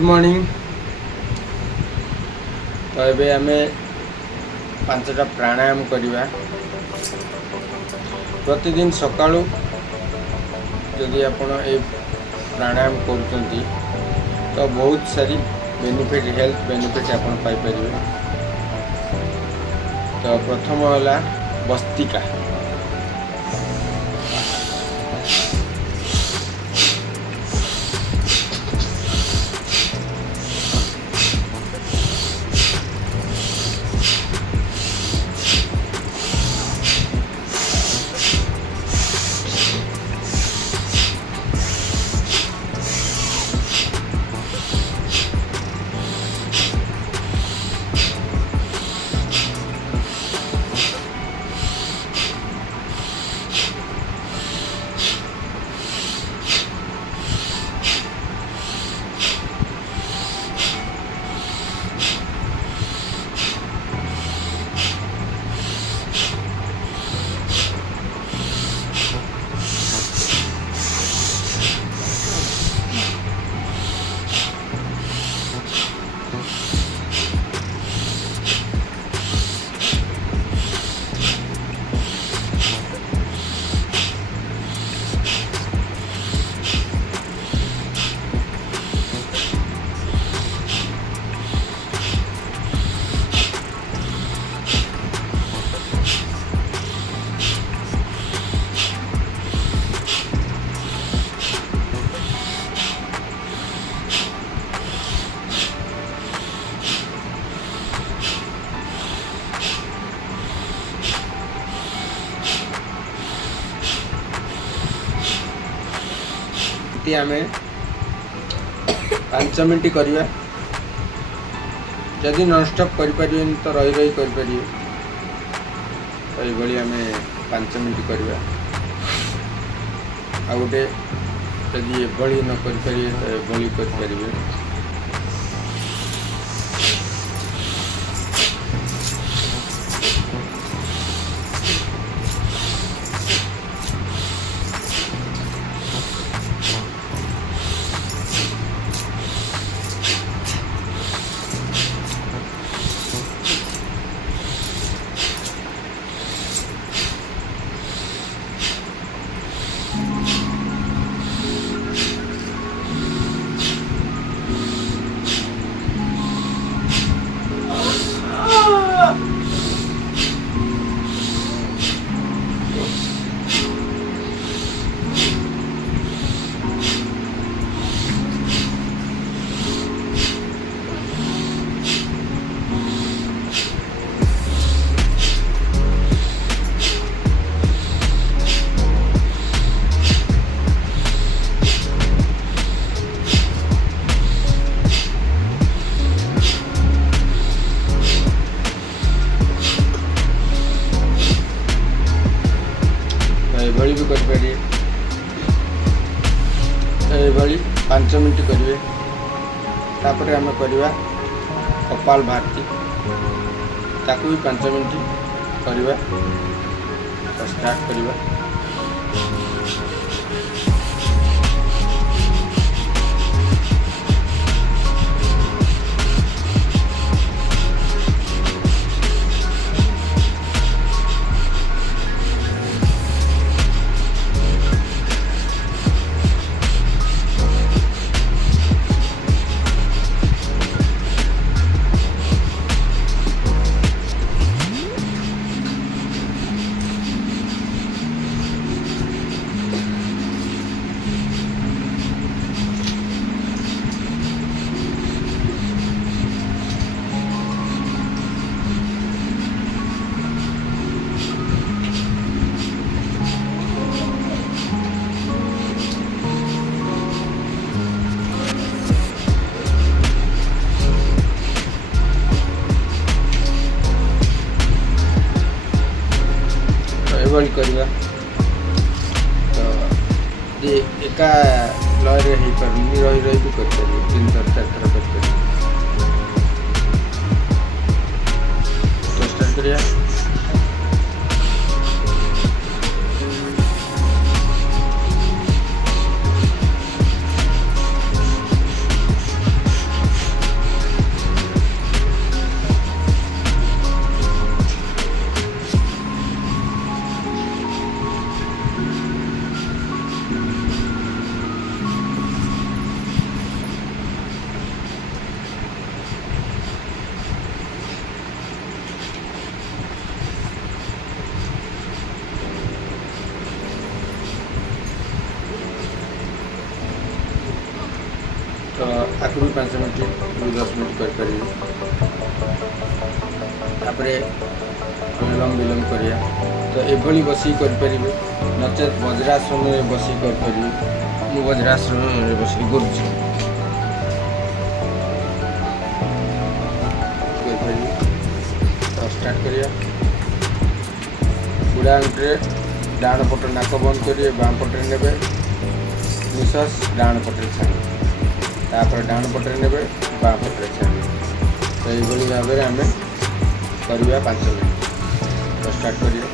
Good morning. तो ये आम 5टा प्राणायाम करवा प्रतिदिन सकाळु यदि आपण ये प्राणायाम करुँच तो बहुत सारी बेनिफिट हेल्थ बेनिफिट आपण पाइपर। तो प्रथम है बस्तिका। आम 5 मिनट करवा। जदि नॉनस्टॉप करें तो रही रही करें तो ये आम 5 मिनट करवा। आ गोटे जदि ये न करें तो ये करें। भी करें ये 5 मिनट करेंगे। तापर आम करवा कपाल भारती ताकू भी 5 मिनट करवा। तो स्टार्ट करवा। करवा। तो ये एका लय हो पार रही रही भी कर 3 4 थर कर। तो स्टार्ट करिया। भी 5 मिनट 10 मिनट कर अनुलोम विलोम करिया तो एभली बसी करें नचेत वज्रासन में बसी करें मु वज्रासन में बसी तो स्टार्ट करिया बुढ़ा आंगुठे डाण पट नाक बंद करेंगे बाम पटे ने निश्वास डाण पटे छाड़े डाण पटे ने बाँ पटे छाड़े तो ये भाव में आम करवा 5 मिनट तो स्टार्ट करिए।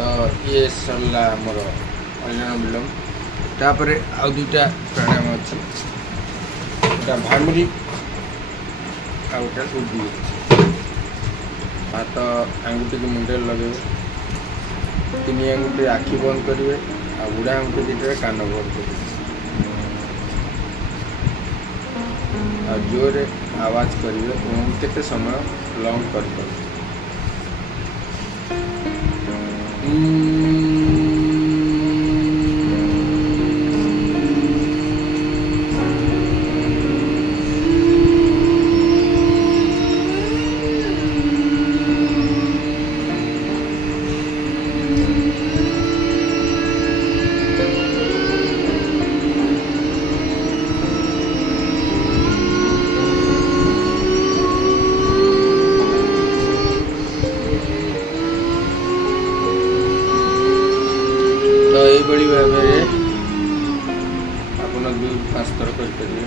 तो ये सरला मोर अनुलोम विलोम। तापर आउ दुईटा प्राणायाम अच्छी, गोटा भामिरी आ गोटा उडी। हाथ आंगुठी की मुंडे लगे, 3 आंगुठी आखि बंद करेंगे, आ बुढ़ा आंगुठी दुटा कान बंद करेंगे, आ जोर आवाज करेंगे ओम केते समय लॉन्ग कर। तो यही भाव आप 2-5 थर करें।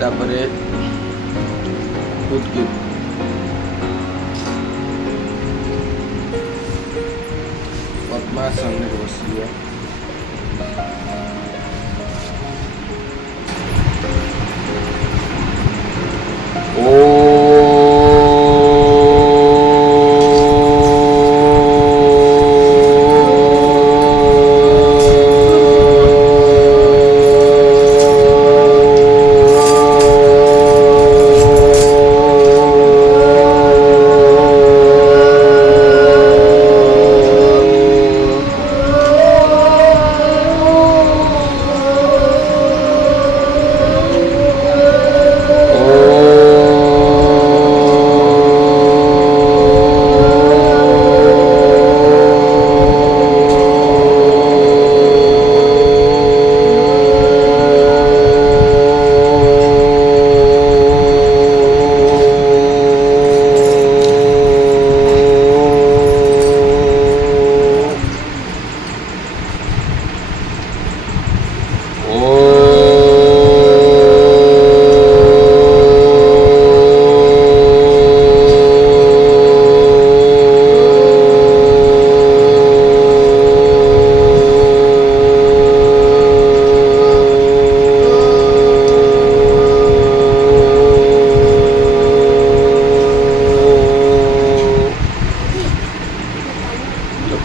तापरे उठके पद्मासन में बसिए।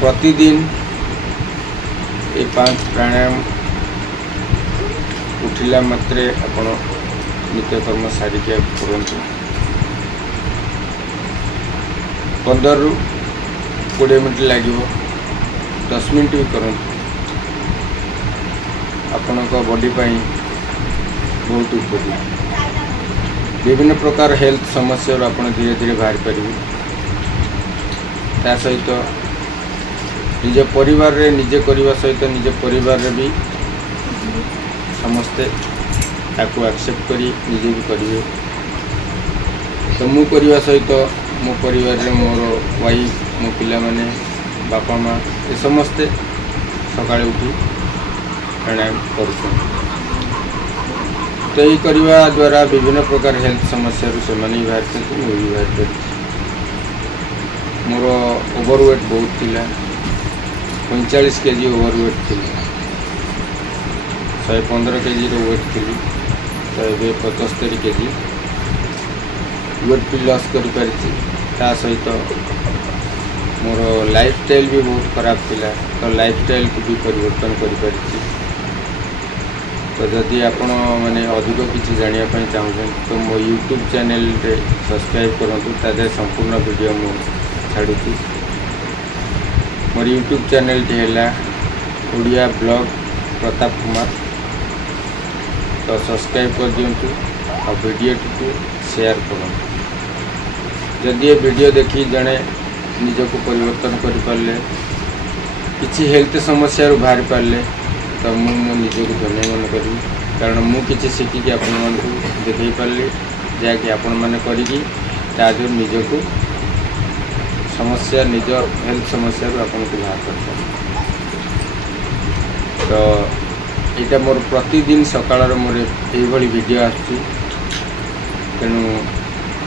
प्रतिदिन ये 5 प्राणायाम उठिला मात्रे आपण नित्यकर्म सारिके करंतु। 15 ରୁ 20 मिनट लगे, 10 मिनट भी करंतु। आपण बॉडी पाई बहुत उपयोगी। विभिन्न प्रकार हेल्थ समस्या आपण धीरे धीरे बाहर पारिबे। ता सहित निज परिवार रे निजे करने सहित निज परिवार रे भी समस्ते आपको एक्सेप्ट करी निजे भी करेंगे। तो मु करने सहित मो परिवार रे मोर वाइफ मो पिला माने बापा माँ ये समस्ते सकाळे उठी प्राणायाम करुछन। तो यही करने द्वारा विभिन्न प्रकार हेल्थ समस्या से बाहर करते मुझे भी बाहर कर। मोर ओवरवेट बहुत थिला, 45 kg ओवरवेट थी, 115 kg वेट थी। तो ये 75 kg वेट भी लॉस कर सहित मोर लाइफस्टाइल भी बहुत खराब थिला तो लाइफस्टाइल को भी परिवर्तन कर तो जदि आपण माने अधिक किसी जानापी चाहूँ तो मो यूट्यूब चैनल रे सब्सक्राइब करूँ तादे संपूर्ण वीडियो मु छाड़ू मोर यूट्यूब चैनल टी है ओडिया ब्लॉग प्रताप कुमार तो सब्सक्राइब कर दिंतु और वीडियो टी शेयर करूँ जदि ये वीडियो देखी जड़े निजक परिवर्तन कर पारे किसी हेल्थ समस्या बाहर पारे तो मो निजक धन्य मन करी कारण मुझे शिखिकी आपण मानू देखई पारे जहाँकि आपण मैंने कर निजक समस्या निज हेल्थ समस्या आपन को बाहर कर तो यहाँ मोर प्रतिदिन सकाल मोर ये वीडियो आसणु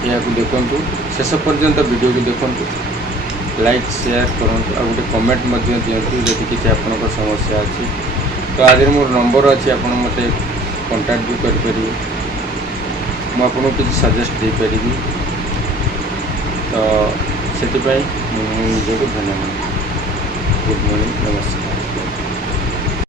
या देखु शेष पर्यंत वीडियो को देखु लाइक शेयर करूँ और गोटे कमेंट दिंतु जदि किसी आपंकर समस्या अच्छी तो आज मोर नंबर अच्छी आप मत कंटाक्ट भी करें मुझे किसी सजेस्ट दे पारि तो से निजक धन्यवाद गुड मॉर्निंग नमस्कार।